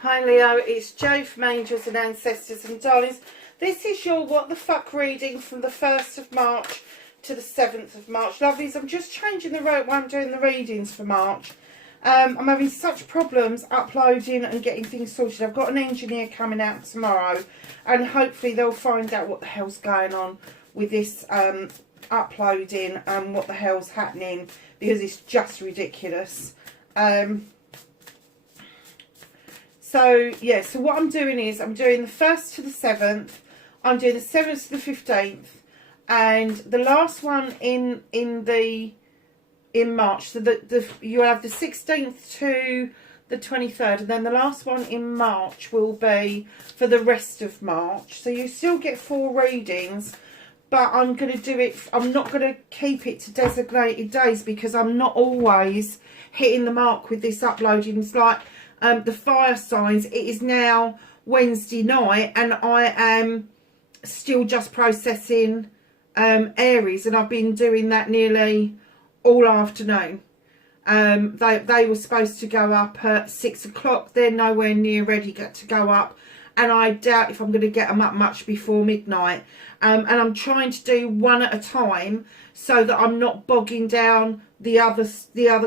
Hi Leo, it's Jo from Angels and Ancestors and Darlings. This is your What the Fuck reading from the 1st of March to the 7th of March. Lovelies, I'm just changing the route while I'm doing the readings for March. I'm having such problems uploading and getting things sorted. I've got an engineer coming out tomorrow and hopefully they'll find out what the hell's going on with this uploading and what the hell's happening, because it's just ridiculous. So, yeah, so what I'm doing is I'm doing the 1st to the 7th, I'm doing the 7th to the 15th, and the last one in March, so you'll have the 16th to the 23rd, and then the last one in March will be for the rest of March. So you still get 4 readings, but I'm going to do it, I'm not going to keep it to designated days because I'm not always hitting the mark with this uploading. It's like the fire signs, it is now Wednesday night and I am still just processing Aries, and I've been doing that nearly all afternoon. They were supposed to go up at 6 o'clock. They're nowhere near ready to go up, and I doubt if I'm going to get them up much before midnight. And I'm trying to do one at a time so that I'm not bogging down the other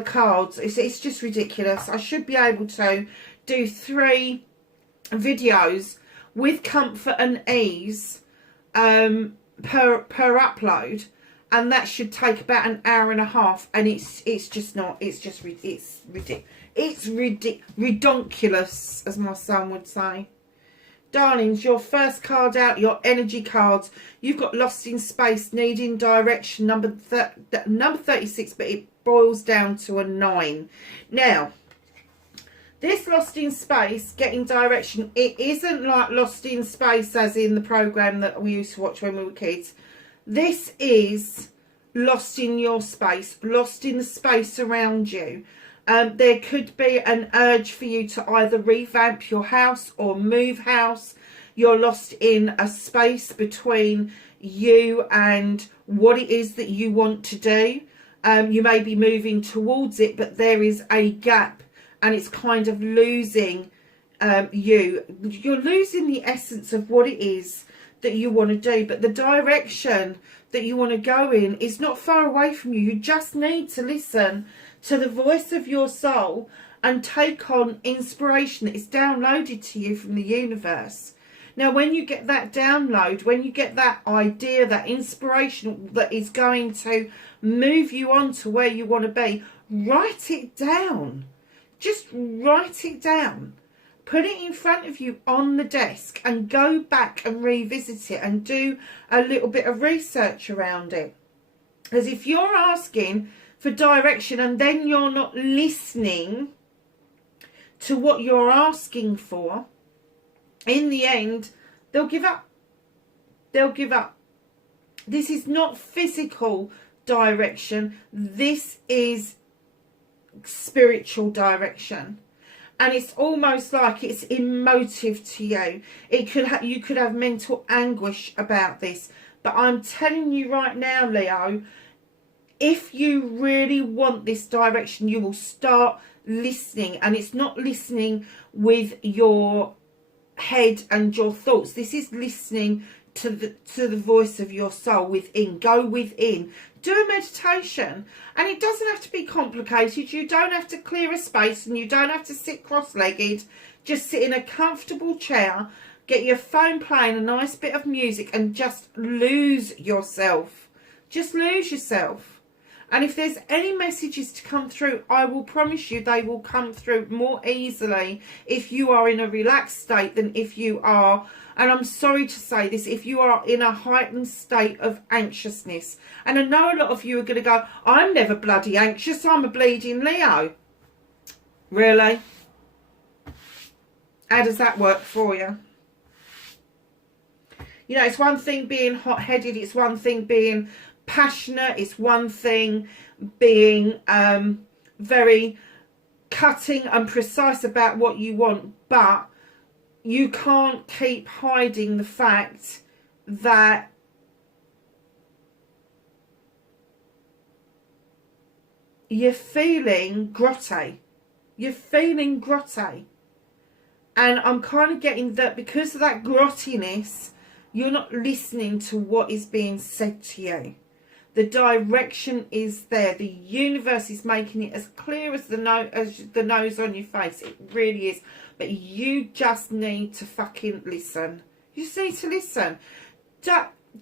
cards. It's just ridiculous. I should be able to do 3 videos with comfort and ease per upload, and that should take about an hour and a half, and it's just not. It's ridiculous. It's redonkulous, as my son would say. Darlings, your first card out, your energy cards. You've got Lost in Space, Needing Direction, number 36, but it boils down to a 9. Now, this Lost in Space, Getting Direction, it isn't like Lost in Space as in the programme that we used to watch when we were kids. This is lost in your space, lost in the space around you. There could be an urge for you to either revamp your house or move house. You're lost in a space between you and what it is that you want to do. You may be moving towards it, but there is a gap and it's kind of losing you. You're losing the essence of what it is that you want to do, but the direction that you want to go in is not far away from you. You just need to listen to the voice of your soul and take on inspiration that is downloaded to you from the universe. Now, when you get that download, when you get that idea, that inspiration that is going to move you on to where you want to be, write it down. Just write it down. Put it in front of you on the desk and go back and revisit it and do a little bit of research around it. Because if you're asking for direction and then you're not listening to what you're asking for, in the end, they'll give up. They'll give up. This is not physical direction. This is spiritual direction. And it's almost like it's emotive to you. You could have mental anguish about this. But I'm telling you right now, Leo, if you really want this direction, you will start listening. And it's not listening with your head and your thoughts. This is listening to the voice of your soul within. Go within. Do a meditation, and it doesn't have to be complicated. You don't have to clear a space and you don't have to sit cross-legged. Just sit in a comfortable chair, get your phone playing a nice bit of music and just lose yourself. Just lose yourself. And if there's any messages to come through, I will promise you they will come through more easily if you are in a relaxed state than if you are, and I'm sorry to say this, if you are in a heightened state of anxiousness. And I know a lot of you are going to go, I'm never bloody anxious, I'm a bleeding Leo. Really? How does that work for you? You know, it's one thing being hot-headed, it's one thing being passionate, it's one thing being very cutting and precise about what you want, but you can't keep hiding the fact that you're feeling grotty. You're feeling grotty. And I'm kind of getting that because of that grottiness, you're not listening to what is being said to you. The direction is there. The universe is making it as clear as the nose on your face. It really is. But you just need to fucking listen. You just need to listen. Do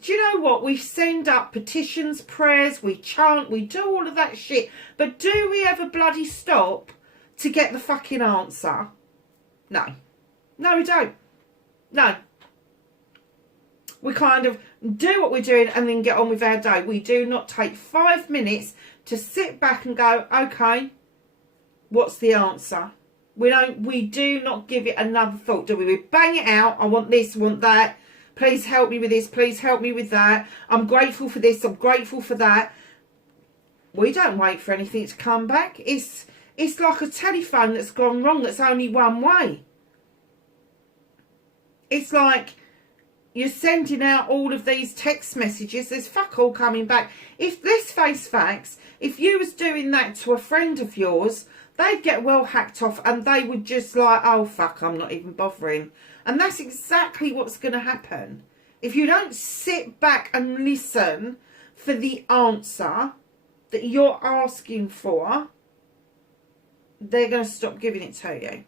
you know what? We send up petitions, prayers, we chant, we do all of that shit. But do we ever bloody stop to get the fucking answer? No. No, we don't. No. We kind of do what we're doing and then get on with our day. We do not take 5 minutes to sit back and go, okay, what's the answer? We do not give it another thought, do we? We bang it out. I want this, I want that. Please help me with this. Please help me with that. I'm grateful for this. I'm grateful for that. We don't wait for anything to come back. It's like a telephone that's gone wrong that's only one way. It's like you're sending out all of these text messages. There's fuck all coming back. If, let's face facts, if you was doing that to a friend of yours, they'd get well hacked off and they would just like, oh fuck, I'm not even bothering. And that's exactly what's going to happen. If you don't sit back and listen for the answer that you're asking for, they're going to stop giving it to you.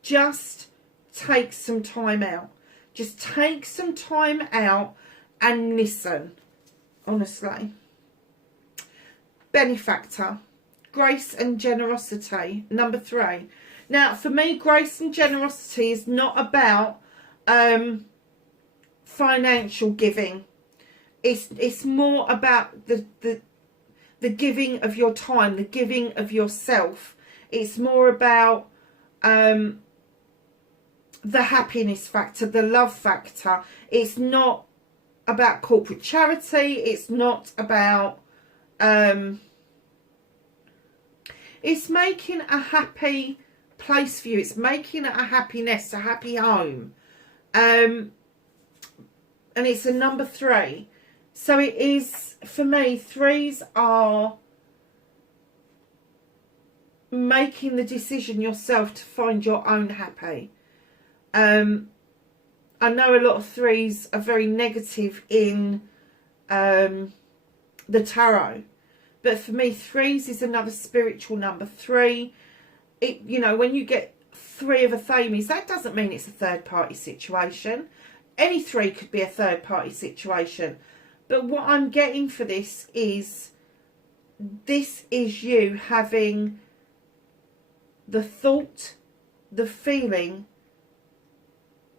Just take some time out. Just take some time out and listen. Honestly. Benefactor. Grace and generosity. Number 3. Now, for me, grace and generosity is not about financial giving. It's more about the giving of your time, the giving of yourself. It's more about the happiness factor, the love factor. It's not about corporate charity. It's not about... it's making a happy place for you. It's making it a happy nest, a happy home. And it's a number 3. So it is, for me, 3s are making the decision yourself to find your own happy. I know a lot of 3s are very negative in the tarot. But for me, 3s is another spiritual number. 3, it, you know, when you get 3 of a thames, that doesn't mean it's a third party situation. Any 3 could be a third party situation. But what I'm getting for this is you having the thought, the feeling,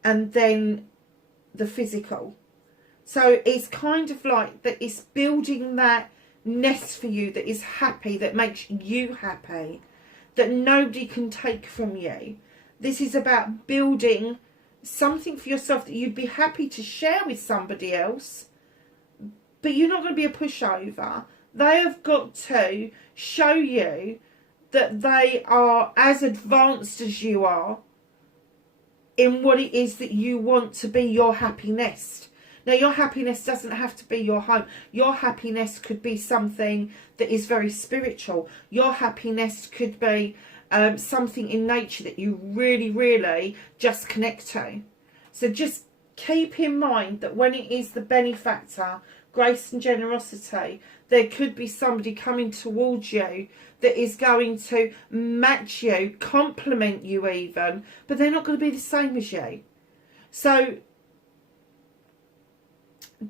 and then the physical. So it's kind of like that, it's building that nest for you that is happy, that makes you happy, that nobody can take from you. This is about building something for yourself that you'd be happy to share with somebody else, but you're not going to be a pushover. They have got to show you that they are as advanced as you are in what it is that you want to be your happy nest. Now, your happiness doesn't have to be your home. Your happiness could be something that is very spiritual. Your happiness could be something in nature that you really, really just connect to. So just keep in mind that when it is the benefactor, grace and generosity, there could be somebody coming towards you that is going to match you, compliment you even, but they're not going to be the same as you. So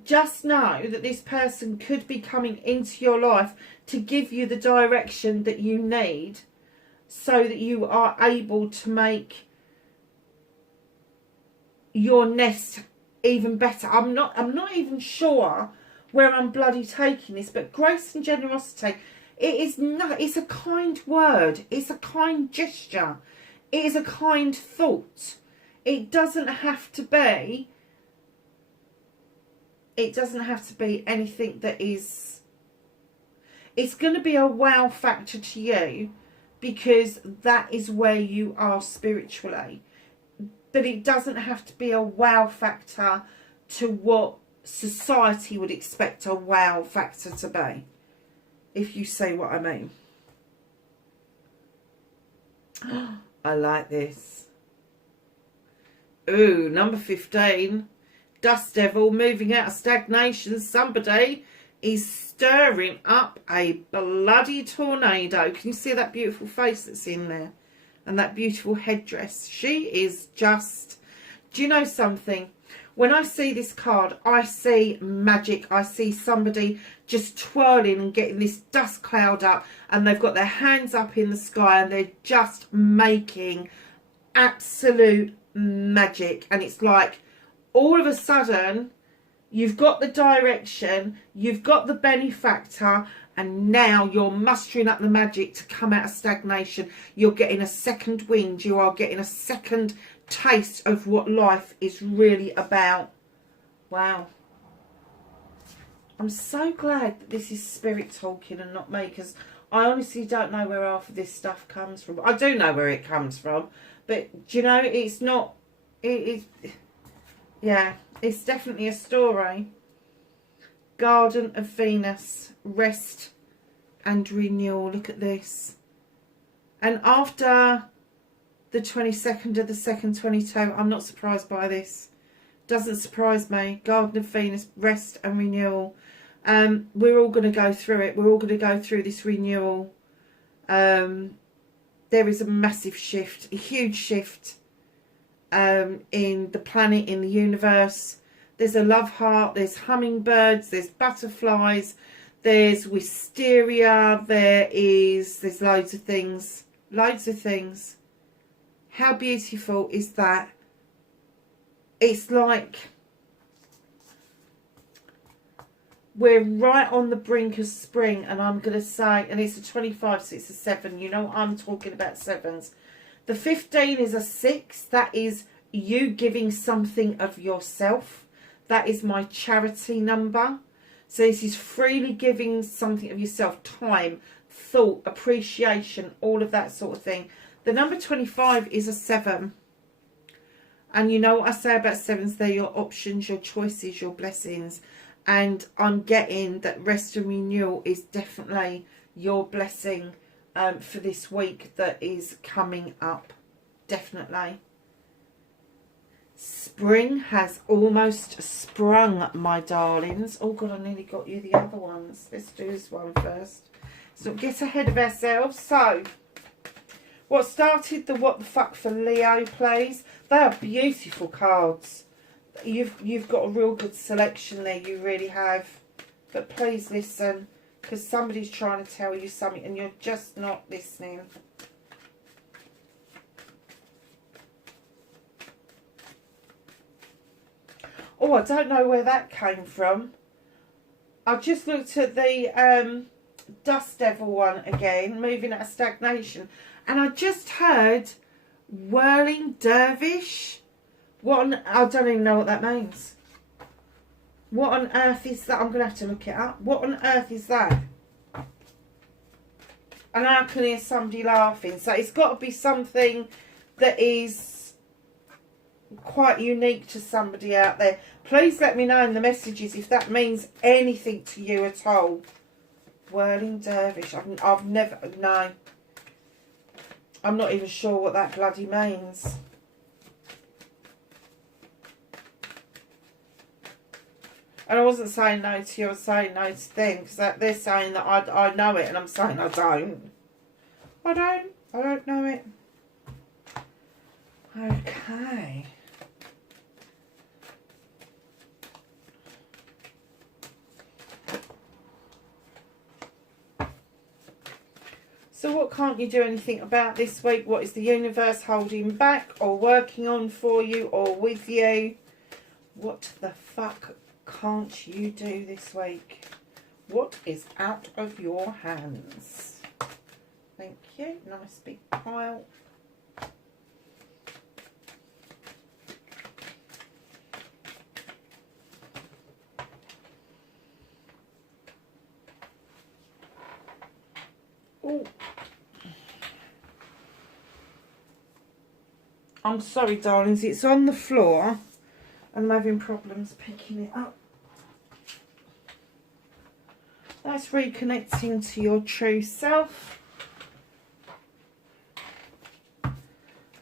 just know that this person could be coming into your life to give you the direction that you need so that you are able to make your nest even better. I'm not even sure where I'm bloody taking this, but grace and generosity, it's a kind word, it's a kind gesture, it is a kind thought. It doesn't have to be anything that is... It's going to be a wow factor to you because that is where you are spiritually. But it doesn't have to be a wow factor to what society would expect a wow factor to be, if you see what I mean. I like this. Ooh, number 15. Dust Devil moving out of stagnation. Somebody is stirring up a bloody tornado. Can you see that beautiful face that's in there? And that beautiful headdress. She is just... Do you know something? When I see this card, I see magic. I see somebody just twirling and getting this dust cloud up. And they've got their hands up in the sky. And they're just making absolute magic. And it's like, all of a sudden, you've got the direction. You've got the benefactor. And now you're mustering up the magic to come out of stagnation. You're getting a second wind. You are getting a second taste of what life is really about. Wow. I'm so glad that this is spirit talking and not me, because I honestly don't know where half of this stuff comes from. I do know where it comes from, but do you know, it's not, yeah, it's definitely a story. Garden of Venus, rest and renewal. Look at this. And after the 22nd of the 2nd, 22, I'm not surprised by this. Doesn't surprise me. Garden of Venus, rest and renewal. We're all going to go through it. We're all going to go through this renewal. There is a massive shift, a huge shift in the planet, in the universe. There's a love heart, there's hummingbirds, there's butterflies, there's wisteria, there's loads of things. Loads of things. How beautiful is that? It's like we're right on the brink of spring, and I'm going to say, and it's a 25, so it's a 7. You know, I'm talking about 7s. The 15 is a 6. That is you giving something of yourself. That is my charity number. So this is freely giving something of yourself. Time, thought, appreciation, all of that sort of thing. The number 25 is a 7. And you know what I say about 7s? They're your options, your choices, your blessings. And I'm getting that rest and renewal is definitely your blessing for this week that is coming up. Definitely. Spring has almost sprung, my darlings. Oh God, I nearly got you the other ones. Let's do this one first. So get ahead of ourselves. So, what started the What the Fuck for Leo plays? They are beautiful cards. You've got a real good selection there. You really have. But please listen, because somebody's trying to tell you something and you're just not listening. Oh, I don't know where that came from. I just looked at the Dust Devil one again, moving out of stagnation. And I just heard Whirling Dervish. I don't even know what that means. What on earth is that? I'm going to have to look it up. What on earth is that? And I can hear somebody laughing. So it's got to be something that is quite unique to somebody out there. Please let me know in the messages if that means anything to you at all. Whirling Dervish. I've never... No. I'm not even sure what that bloody means. And I wasn't saying no to you, I was saying no to them, because they're saying that I know it, and I'm saying I don't. I don't know it. Okay. So what can't you do anything about this week? What is the universe holding back or working on for you or with you? What the fuck can't you do this week? What is out of your hands? Thank you. Nice big pile. Oh. I'm sorry, darlings. It's on the floor. I'm having problems picking it up. That's reconnecting to your true self.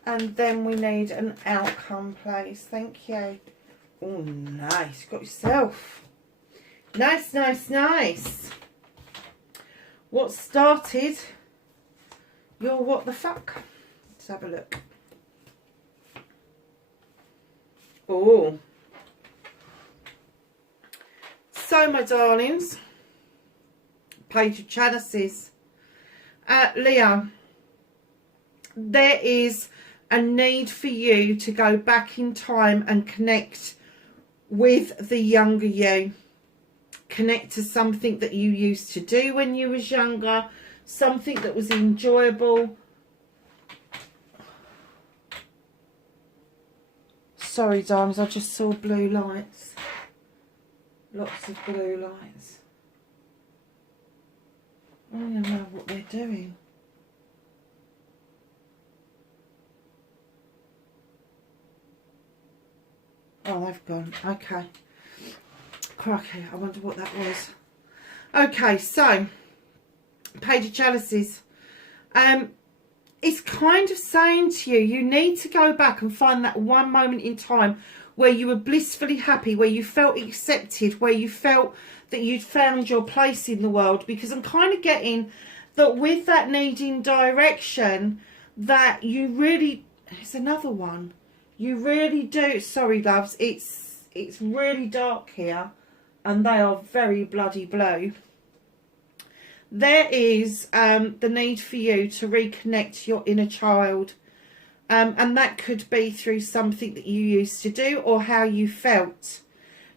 And then we need an outcome, please. Thank you. Oh, nice. Got yourself. Nice, nice, nice. What started your what the fuck? Let's have a look. Oh. So, my darlings, Page of Chalices. Leo, there is a need for you to go back in time and connect with the younger you. Connect to something that you used to do when you was younger, something that was enjoyable. Sorry, darlings, I just saw blue lights. Lots of blue lights. I don't even know what they're doing. Oh, they've gone. Okay. Crikey, I wonder what that was. Okay, so Page of Chalices. It's kind of saying to you, you need to go back and find that one moment in time where you were blissfully happy, where you felt accepted, where you felt that you'd found your place in the world. Because I'm kind of getting that with that needing direction, that you really, it's another one. You really do, sorry loves, it's really dark here and they are very bloody blue. There is the need for you to reconnect to your inner child. And that could be through something that you used to do or how you felt.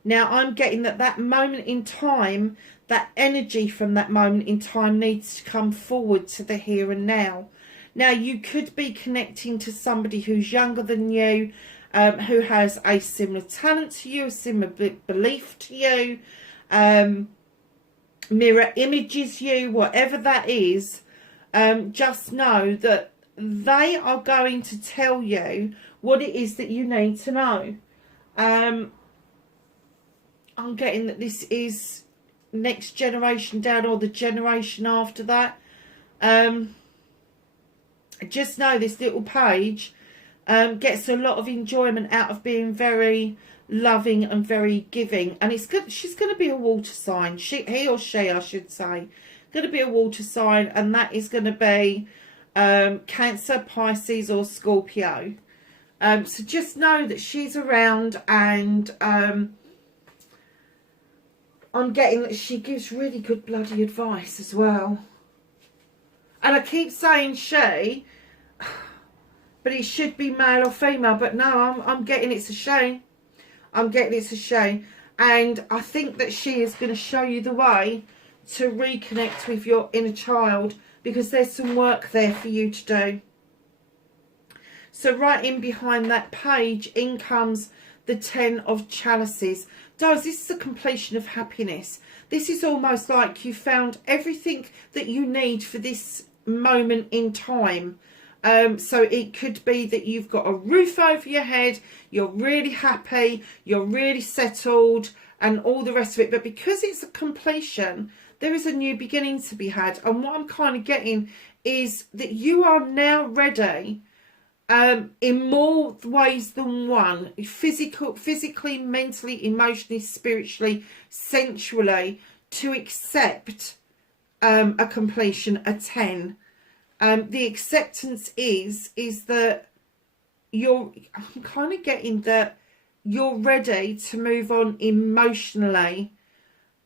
Now, I'm getting that moment in time, that energy from that moment in time needs to come forward to the here and now. Now, you could be connecting to somebody who's younger than you, who has a similar talent to you, a similar belief to you, mirror images you, whatever that is. Just know that they are going to tell you what it is that you need to know. I'm getting that this is next generation down or the generation after that. Just know this little page gets a lot of enjoyment out of being very loving and very giving. And it's good. She's going to be a water sign. He or she, I should say, going to be a water sign. And that is going to be Cancer, Pisces or Scorpio. So just know that she's around, and I'm getting that she gives really good bloody advice as well. And I keep saying she, but it should be male or female. But no, I'm getting it's a she. I'm getting it's a she. And I think that she is going to show you the way to reconnect with your inner child, because there's some work there for you to do. So right in behind that page, in comes the 10 of Chalices. Guys, this is a completion of happiness. This is almost like you found everything that you need for this moment in time. So it could be that you've got a roof over your head, you're really happy, you're really settled, and all the rest of it. But because it's a completion, there is a new beginning to be had. And what I'm kind of getting is that you are now ready, in more ways than one, physically, mentally, emotionally, spiritually, sensually, to accept a completion, a 10. The acceptance is that I'm kind of getting that you're ready to move on emotionally.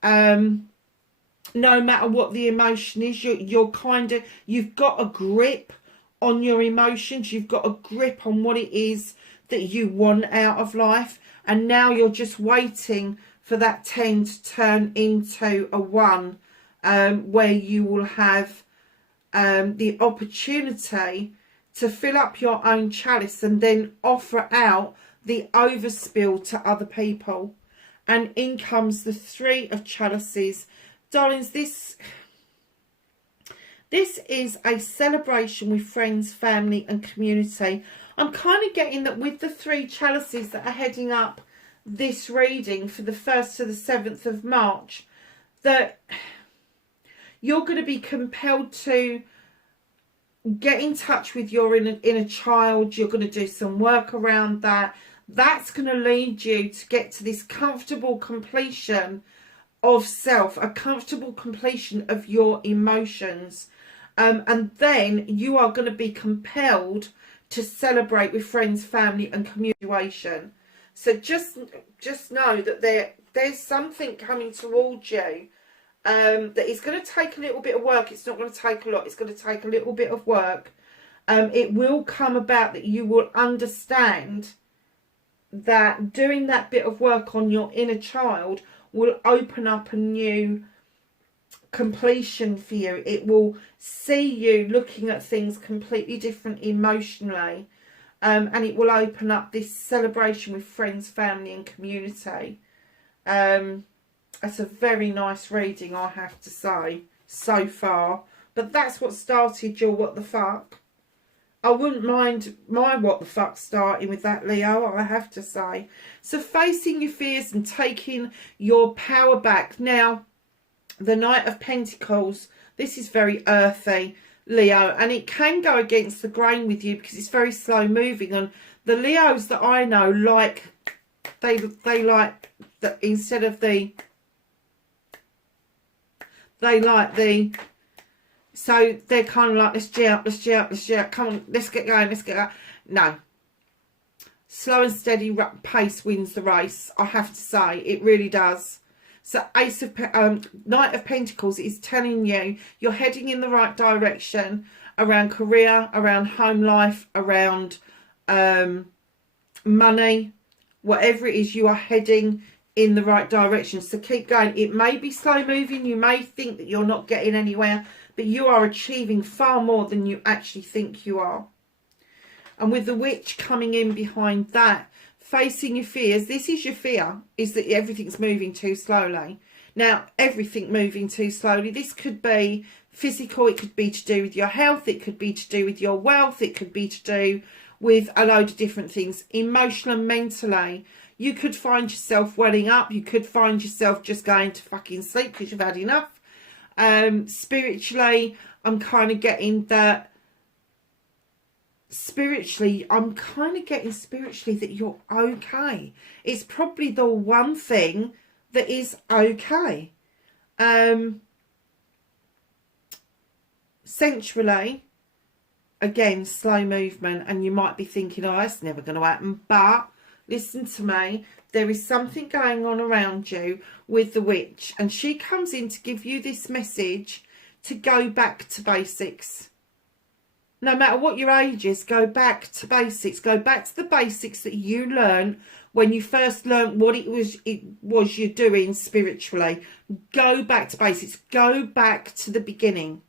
No matter what the emotion is, you've got a grip on your emotions. You've got a grip on what it is that you want out of life. And now you're just waiting for that 10 to turn into a 1, where you will have the opportunity to fill up your own chalice and then offer out the overspill to other people. And in comes the 3 of Chalices. Darlings, this is a celebration with friends, family and community. I'm kind of getting that with the 3 chalices that are heading up this reading for the 1st to the 7th of March, that you're going to be compelled to get in touch with your inner child. You're going to do some work around that. That's going to lead you to get to this comfortable completion of self, a comfortable completion of your emotions. And then you are going to be compelled to celebrate with friends, family and communication. So just know that there's something coming towards you that is going to take a little bit of work. It's not going to take a lot. It's going to take a little bit of work. It will come about that you will understand that doing that bit of work on your inner child will open up a new completion for you. It will see you looking at things completely different emotionally, and it will open up this celebration with friends, family and community. It's a very nice reading, I have to say, so far. But that's what started your what the fuck. I wouldn't mind my what the fuck starting with that, Leo, I have to say. So facing your fears and taking your power back. Now, the Knight of Pentacles, this is very earthy, Leo, and it can go against the grain with you because it's very slow moving. And the Leos that I know like, they like the, instead of the, they like the, so they're kind of like, let's G up, come on, let's get going, No. Slow and steady pace wins the race, I have to say. It really does. So Knight of Pentacles is telling you you're heading in the right direction around career, around home life, around money. Whatever it is, you are heading in the right direction. So keep going. It may be slow moving. You may think that you're not getting anywhere, but you are achieving far more than you actually think you are. And with the Witch coming in behind that, facing your fears, this is your fear, is that everything's moving too slowly. Now, everything moving too slowly, this could be physical, it could be to do with your health, it could be to do with your wealth, it could be to do with a load of different things. Emotional and mentally, you could find yourself welling up, you could find yourself just going to fucking sleep because you've had enough. Spiritually, I'm kind of getting that spiritually that you're okay. It's probably the one thing that is okay. Sensually, again, slow movement, and you might be thinking, oh, that's never going to happen, but listen to me, there is something going on around you with the Witch, and she comes in to give you this message to go back to basics. No matter what your age is, go back to basics. Go back to the basics that you learned when you first learned what it was you're doing spiritually. Go back to basics. Go back to the beginning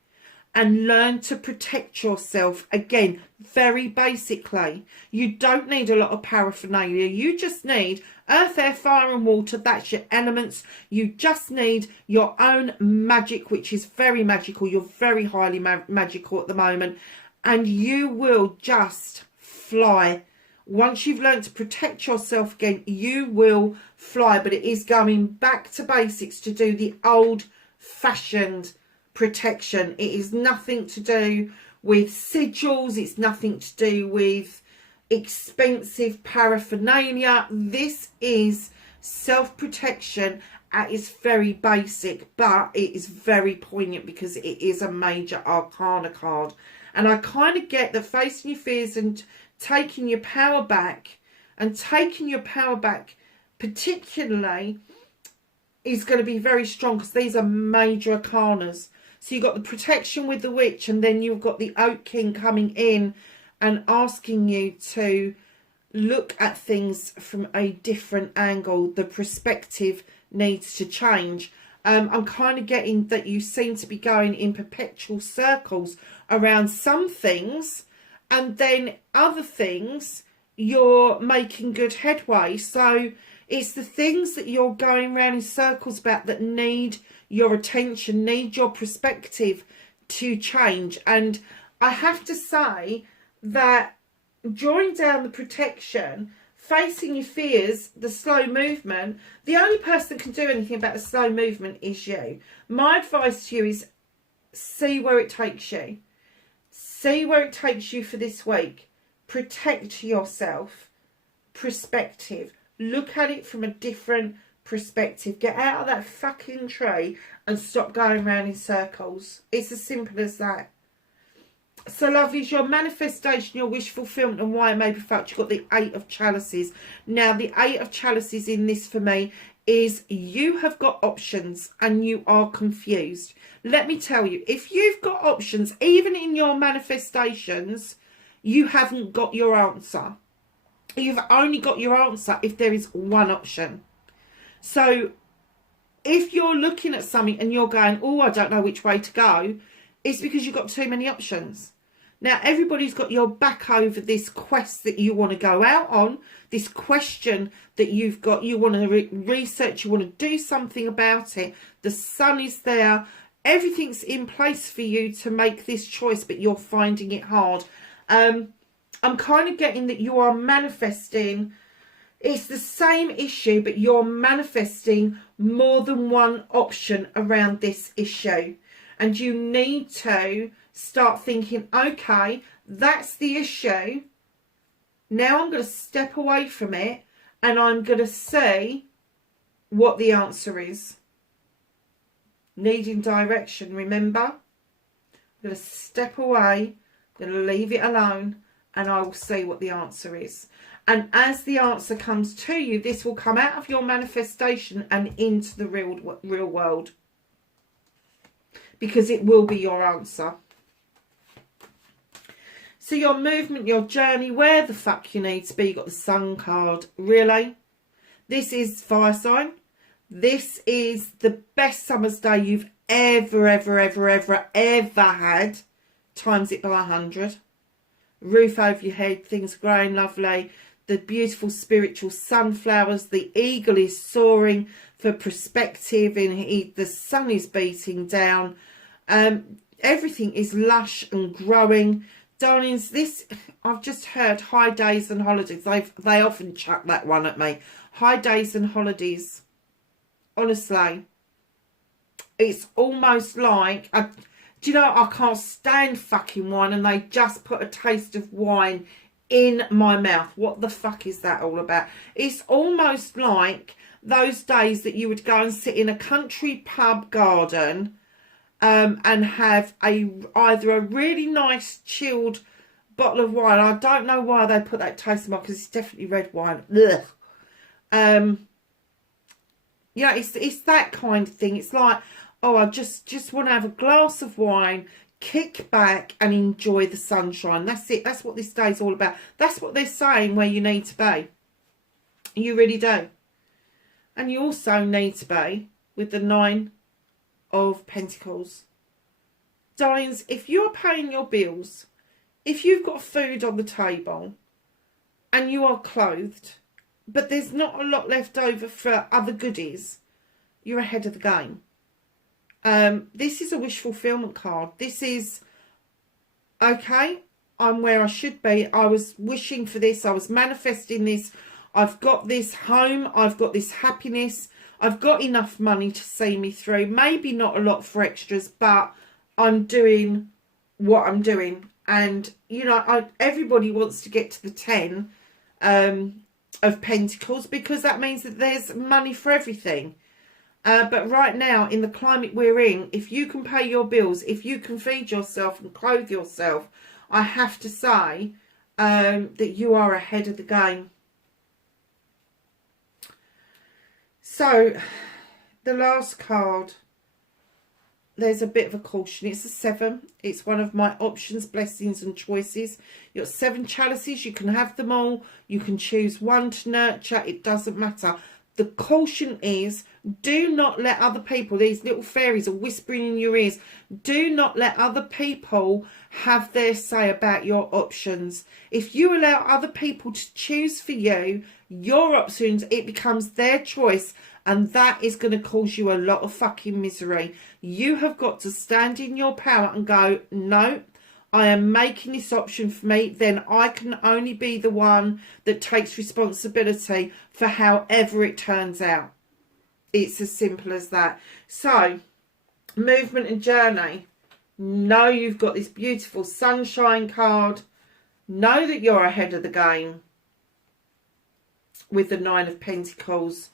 and learn to protect yourself. Again, very basically. You don't need a lot of paraphernalia. You just need earth, air, fire and water. That's your elements. You just need your own magic, which is very magical. You're very highly magical at the moment. And you will just fly. Once you've learned to protect yourself again, you will fly. But it is going back to basics to do the old-fashioned protection. It is nothing to do with sigils. It's nothing to do with expensive paraphernalia. This is self-protection at its very basic, but it is very poignant because it is a major arcana card. And I kind of get that facing your fears and taking your power back, particularly, is going to be very strong because these are major arcanas. So you've got the protection with the Witch, and then you've got the Oak King coming in and asking you to look at things from a different angle. The perspective needs to change. I'm kind of getting that you seem to be going in perpetual circles around some things, and then other things you're making good headway. So it's the things that you're going around in circles about that need your attention, need your perspective to change. And I have to say that drawing down the protection, facing your fears, the slow movement, the only person that can do anything about the slow movement is you. My advice to you is see where it takes you. See where it takes you for this week. Protect yourself. Perspective. Look at it from a different perspective. Get out of that fucking tree and stop going around in circles. It's as simple as that. So, lovelies, your manifestation, your wish fulfillment, and why it may be felt. You've got the 8 of chalices. Now, the 8 of chalices in this for me is you have got options and you are confused. Let me tell you, if you've got options, even in your manifestations, you haven't got your answer. You've only got your answer if there is one option. So, if you're looking at something and you're going, oh, I don't know which way to go, it's because you've got too many options. Now, everybody's got your back over this quest that you want to go out on, this question that you've got, you want to research, you want to do something about it. The sun is there. Everything's in place for you to make this choice, but you're finding it hard. I'm kind of getting that you are manifesting. It's the same issue, but you're manifesting more than one option around this issue. And you need to start thinking, okay, that's the issue. Now I'm going to step away from it and I'm going to see what the answer is. Needing direction, remember? I'm going to step away, I'm going to leave it alone, and I will see what the answer is. And as the answer comes to you, this will come out of your manifestation and into the real world. Because it will be your answer. So your movement, your journey, where the fuck you need to be. You've got the Sun card. Really? This is fire sign. This is the best summer's day you've ever had. Times it by 100. Roof over your head. Things growing lovely. The beautiful spiritual sunflowers. The eagle is soaring for perspective. And the sun is beating down. Everything is lush and growing. Darlings, this, I've just heard high days and holidays. They often chuck that one at me. High days and holidays. Honestly. It's almost like, do you know, I can't stand fucking wine and they just put a taste of wine in my mouth. What the fuck is that all about? It's almost like those days that you would go and sit in a country pub garden and have either a really nice chilled bottle of wine. I don't know why they put that taste in my, because it's definitely red wine. Ugh. Yeah, it's that kind of thing. It's like, oh, I just want to have a glass of wine, kick back and enjoy the sunshine. That's it. That's what this day's all about. That's what they're saying where you need to be. You really do. And you also need to be with the 9 of Pentacles. Darlings, if you're paying your bills, if you've got food on the table and you are clothed, but there's not a lot left over for other goodies, you're ahead of the game. This is a wish fulfillment card. This is, okay, I'm where I should be. I was wishing for this. I was manifesting this. I've got this home. I've got this happiness. I've got enough money to see me through. Maybe not a lot for extras, but I'm doing what I'm doing. And, you know, everybody wants to get to the 10 of Pentacles, because that means that there's money for everything. But right now, in the climate we're in, if you can pay your bills, if you can feed yourself and clothe yourself, I have to say that you are ahead of the game. So, the last card, there's a bit of a caution. It's a 7. It's one of my options, blessings and choices. You've got 7 chalices. You can have them all. You can choose one to nurture. It doesn't matter. The caution is, do not let other people, these little fairies are whispering in your ears, do not let other people have their say about your options. If you allow other people to choose for you, your options, it becomes their choice, and that is going to cause you a lot of fucking misery. You have got to stand in your power and go, no, I am making this option for me. Then I can only be the one that takes responsibility for however it turns out. It's as simple as that. So, movement and journey. Know you've got this beautiful sunshine card. Know that you're ahead of the game with the Nine of Pentacles.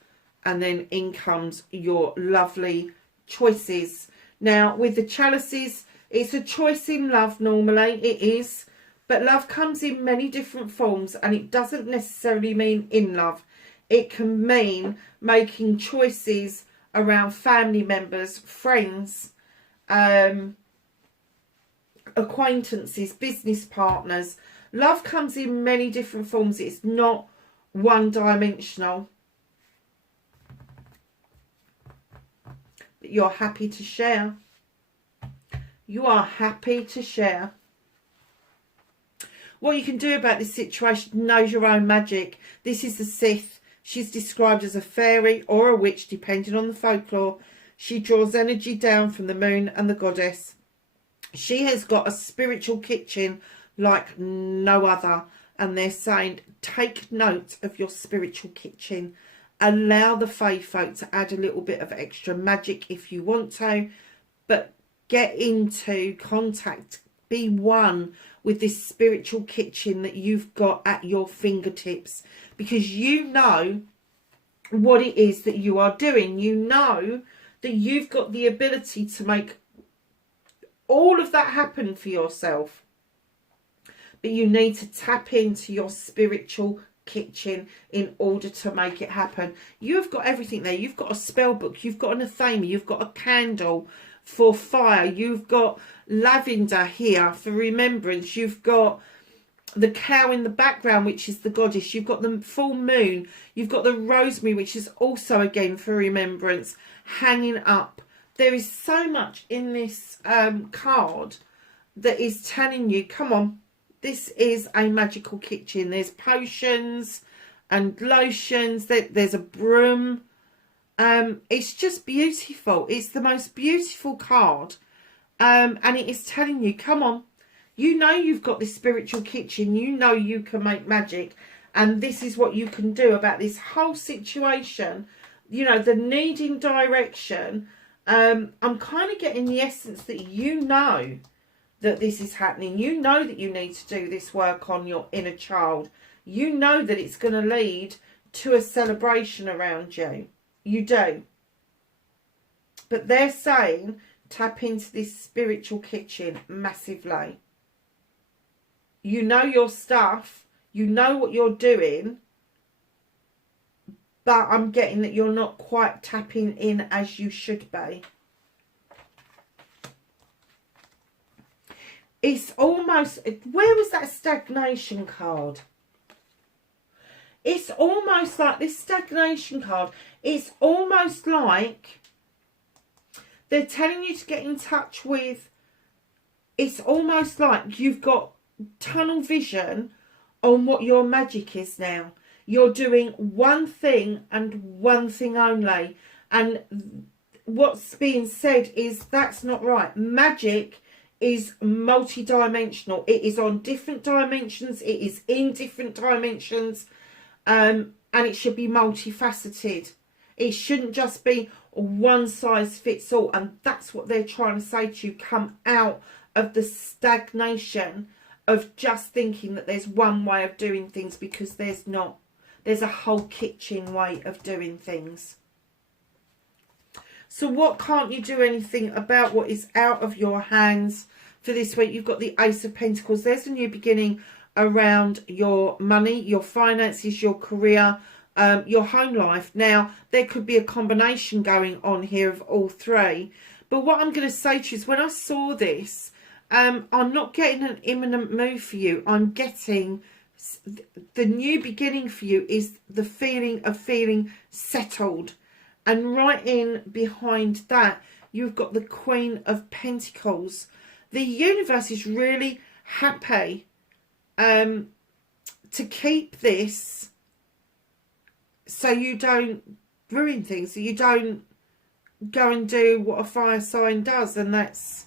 And then in comes your lovely choices. Now, with the chalices, it's a choice in love normally. It is. But love comes in many different forms. And it doesn't necessarily mean in love. It can mean making choices around family members, friends, acquaintances, business partners. Love comes in many different forms. It's not one-dimensional. But you're happy to share. You are happy to share. What you can do about this situation, knows your own magic. This is the Sith. She's described as a fairy or a witch, depending on the folklore. She draws energy down from the moon and the goddess. She has got a spiritual kitchen like no other. And they're saying, take note of your spiritual kitchen. Allow the fae folk to add a little bit of extra magic if you want to. But get into contact. Be one with this spiritual kitchen that you've got at your fingertips. Because you know what it is that you are doing. You know that you've got the ability to make all of that happen for yourself. But you need to tap into your spiritual kitchen in order to make it happen. You've got everything there. You've got a spell book. You've got an athame. You've got a candle for fire. You've got lavender here for remembrance. You've got the cow in the background, which is the goddess. You've got the full moon. You've got the rosemary, which is also again for remembrance, hanging up. There is so much in this card that is telling you, come on, this is a magical kitchen. There's potions and lotions. There's a broom. It's just beautiful. It's the most beautiful card. And it is telling you, come on, you know you've got this spiritual kitchen. You know you can make magic. And this is what you can do about this whole situation. You know, the needing direction. I'm kind of getting the essence that you know that this is happening. You know that you need to do this work on your inner child. You know that it's going to lead to a celebration around you. You do. But they're saying tap into this spiritual kitchen massively. You know your stuff. You know what you're doing. But I'm getting that you're not quite tapping in as you should be. It's almost... Where was that stagnation card? It's almost like this stagnation card. It's almost like they're telling you to get in touch with... It's almost like you've got tunnel vision on what your magic is now. You're doing one thing and one thing only. And what's being said is that's not right. Magic is multi-dimensional. It is on different dimensions. It is in different dimensions. And it should be multifaceted. It shouldn't just be one size fits all. And that's what they're trying to say to you. Come out of the stagnation of just thinking that there's one way of doing things, because there's not. There's a whole kitchen way of doing things. So what can't you do anything about? What is out of your hands for this week? You've got the Ace of Pentacles. There's a new beginning around your money, your finances, your career, your home life. Now, there could be a combination going on here of all three. But what I'm going to say to you is when I saw this, I'm not getting an imminent move for you. I'm getting... the new beginning for you is the feeling of feeling settled. And right in behind that, you've got the Queen of Pentacles. The universe is really happy to keep this so you don't ruin things, so you don't go and do what a fire sign does. And that's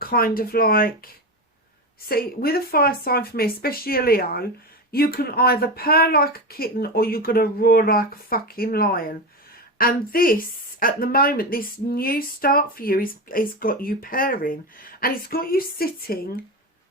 kind of like... See, with a fire sign for me, especially a Leo, you can either purr like a kitten or you're going to roar like a fucking lion. And this, at the moment, this new start for you is got you pairing. And it's got you sitting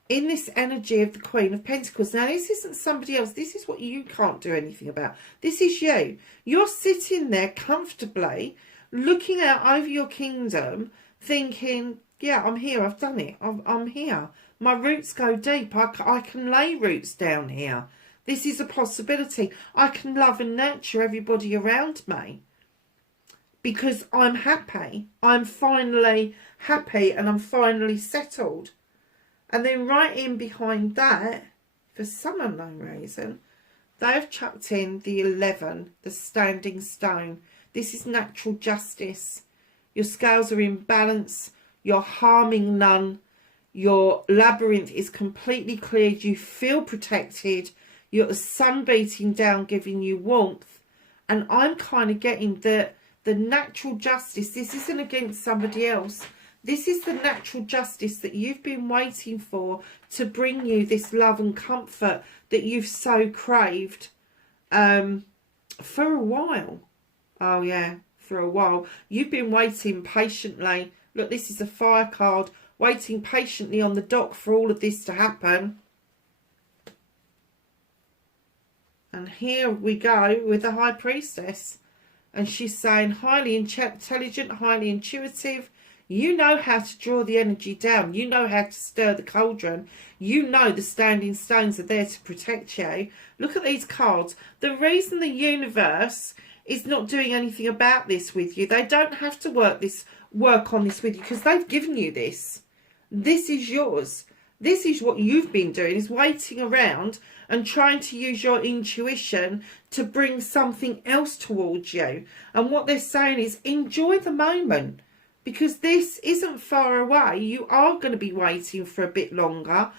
in this energy of the Queen of Pentacles. Now, this isn't somebody else. This is what you can't do anything about. This is you. You're sitting there comfortably, looking out over your kingdom, thinking, yeah, I'm here. I've done it. I'm here. My roots go deep. I can lay roots down here. This is a possibility. I can love and nurture everybody around me because I'm happy. I'm finally happy and I'm finally settled. And then right in behind that, for some unknown reason, they have chucked in the 11, the standing stone. This is natural justice. Your scales are in balance. You're harming none. Your labyrinth is completely cleared. You feel protected. You've got the sun beating down, giving you warmth. And I'm kind of getting the natural justice. This isn't against somebody else. This is the natural justice that you've been waiting for to bring you this love and comfort that you've so craved for a while. Oh, yeah, for a while. You've been waiting patiently. Look, this is a fire card. Waiting patiently on the dock for all of this to happen. And here we go with the High Priestess. And she's saying, highly intelligent, highly intuitive. You know how to draw the energy down. You know how to stir the cauldron. You know the standing stones are there to protect you. Look at these cards. The reason the universe is not doing anything about this with you, they don't have to work on this with you because they've given you this. This is yours. This is what you've been doing, is waiting around and trying to use your intuition to bring something else towards you. And what they're saying is enjoy the moment, because this isn't far away. You are going to be waiting for a bit longer,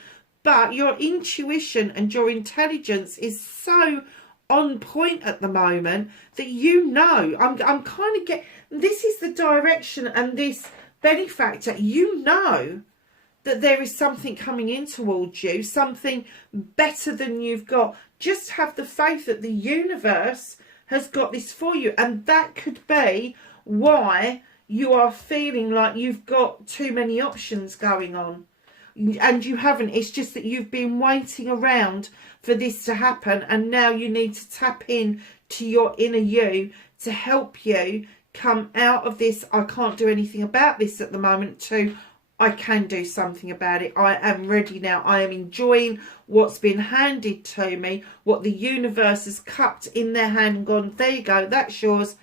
but your intuition and your intelligence is so on point at the moment that you know, I'm kind of this is the direction and this benefactor, you know that there is something coming in towards you, something better than you've got. Just have the faith that the universe has got this for you. And that could be why you are feeling like you've got too many options going on. And you haven't. It's just that you've been waiting around for this to happen. And now you need to tap in to your inner you to help you come out of this. I can't do anything about this at the moment, to I can do something about it. I am ready now. I am enjoying what's been handed to me, what the universe has cupped in their hand and gone, there you go, that's yours.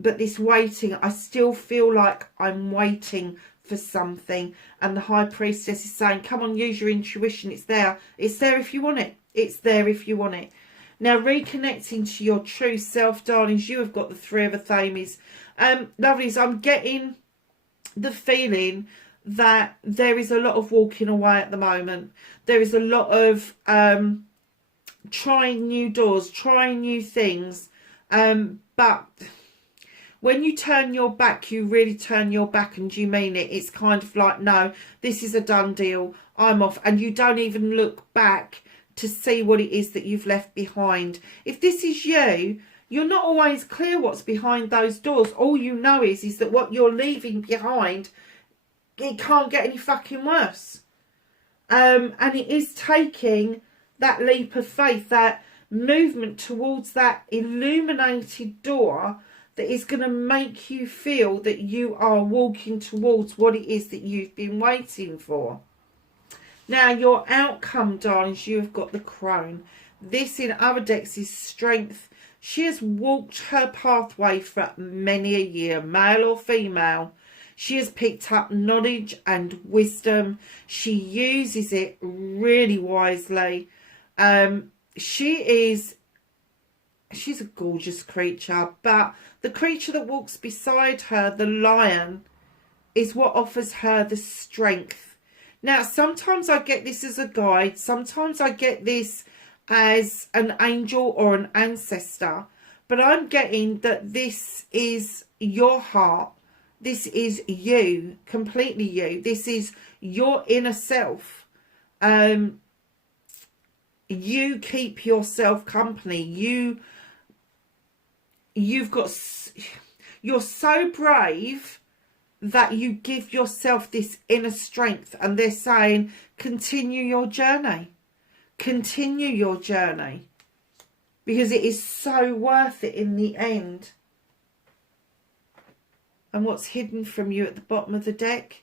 But this waiting, I still feel like I'm waiting for something. And the High Priestess is saying, come on, use your intuition. It's there. It's there if you want it. It's there if you want it. Now, reconnecting to your true self, darlings, you have got the Three of Athames. Lovelies, I'm getting the feeling that there is a lot of walking away at the moment. There is a lot of trying new doors, trying new things. But when you turn your back, you really turn your back and you mean it. It's kind of like, no, this is a done deal. I'm off. And you don't even look back to see what it is that you've left behind. If this is you, you're not always clear what's behind those doors. All you know is that what you're leaving behind, it can't get any fucking worse. And it is taking that leap of faith, that movement towards that illuminated door that is going to make you feel that you are walking towards what it is that you've been waiting for. Now, your outcome, darlings, you have got the Crone. This in other decks is Strength. She has walked her pathway for many a year, male or female. She has picked up knowledge and wisdom. She uses it really wisely. She's a gorgeous creature, but the creature that walks beside her, the lion, is what offers her the strength. Now, sometimes I get this as a guide. Sometimes I get this as an angel or an ancestor, but I'm getting that this is your heart. This is you, completely you. This is your inner self. You keep yourself company. You you're so brave that you give yourself this inner strength, and they're saying continue your journey, continue your journey, because it is so worth it in the end. And what's hidden from you at the bottom of the deck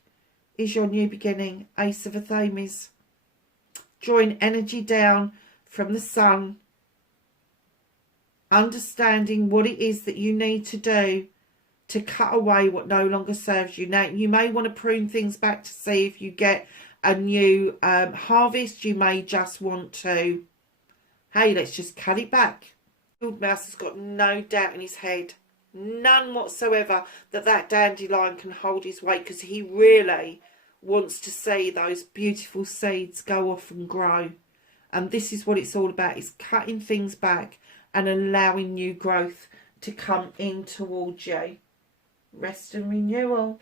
is your new beginning, Ace of Athames. Drawing energy down from the sun, understanding what it is that you need to do to cut away what no longer serves you. Now, you may want to prune things back to see if you get a new harvest. You may just want to, hey, let's just cut it back. Old Mouse has got no doubt in his head, none whatsoever, that dandelion can hold his weight, because he really wants to see those beautiful seeds go off and grow. And this is what it's all about, is cutting things back and allowing new growth to come in towards you. Rest and renewal.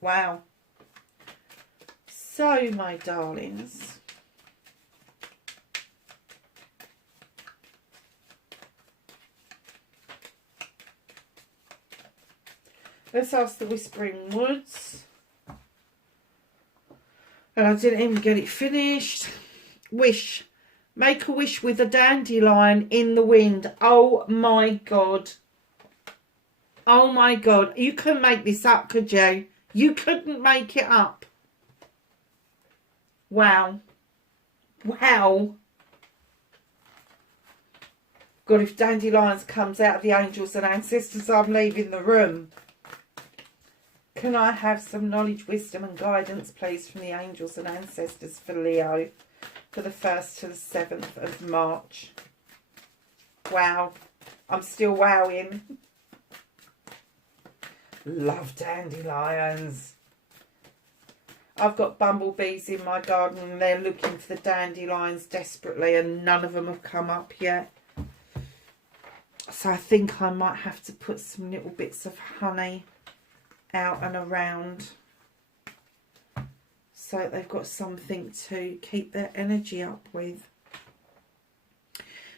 Wow. So, my darlings, let's ask the Whispering Woods. And I didn't even get it finished. Wish. Make a wish with a dandelion in the wind. Oh my God. Oh my God. You couldn't make this up, could you? You couldn't make it up. Wow. Wow. God, if dandelions comes out of the angels and ancestors, I'm leaving the room. Can I have some knowledge, wisdom and guidance, please, from the angels and ancestors for Leo for the 1st to the 7th of March? Wow. I'm still wowing. Love dandelions. I've got bumblebees in my garden and they're looking for the dandelions desperately, and none of them have come up yet. So I think I might have to put some little bits of honey out and around, so they've got something to keep their energy up with.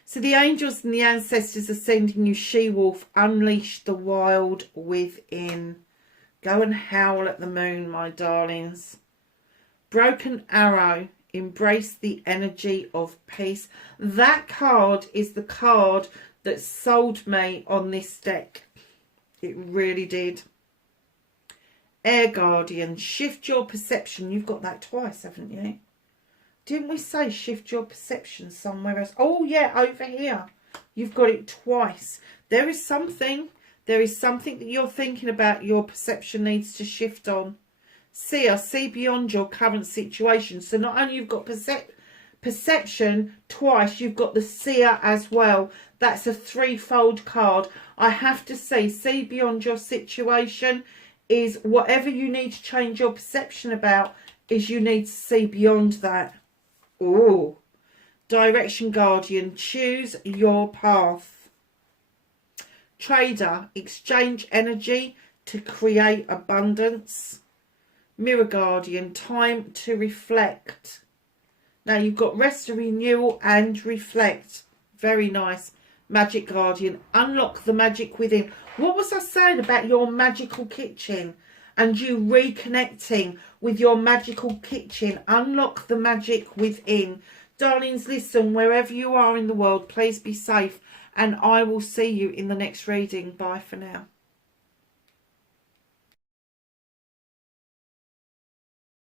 So the angels and the ancestors are sending you, she-wolf, unleash the wild within. Go and howl at the moon, my darlings. Broken arrow, embrace the energy of peace. That card is the card that sold me on this deck. It really did. Air Guardian, shift your perception. You've got that twice, haven't you? Didn't we say shift your perception somewhere else? Oh, yeah, over here. You've got it twice. There is something that you're thinking about your perception needs to shift on. See beyond your current situation. So not only you've got perception twice, you've got the seer as well. That's a threefold card. I have to say, see beyond your situation is whatever you need to change your perception about, is you need to see beyond that. Oh, Direction Guardian, choose your path. Trader, exchange energy to create abundance. Mirror Guardian, time to reflect. Now you've got rest, renewal and reflect. Very nice. Magic Guardian, unlock the magic within. What was I saying about your magical kitchen and you reconnecting with your magical kitchen? Unlock the magic within. Darlings, listen, wherever you are in the world, please be safe, and I will see you in the next reading. Bye for now.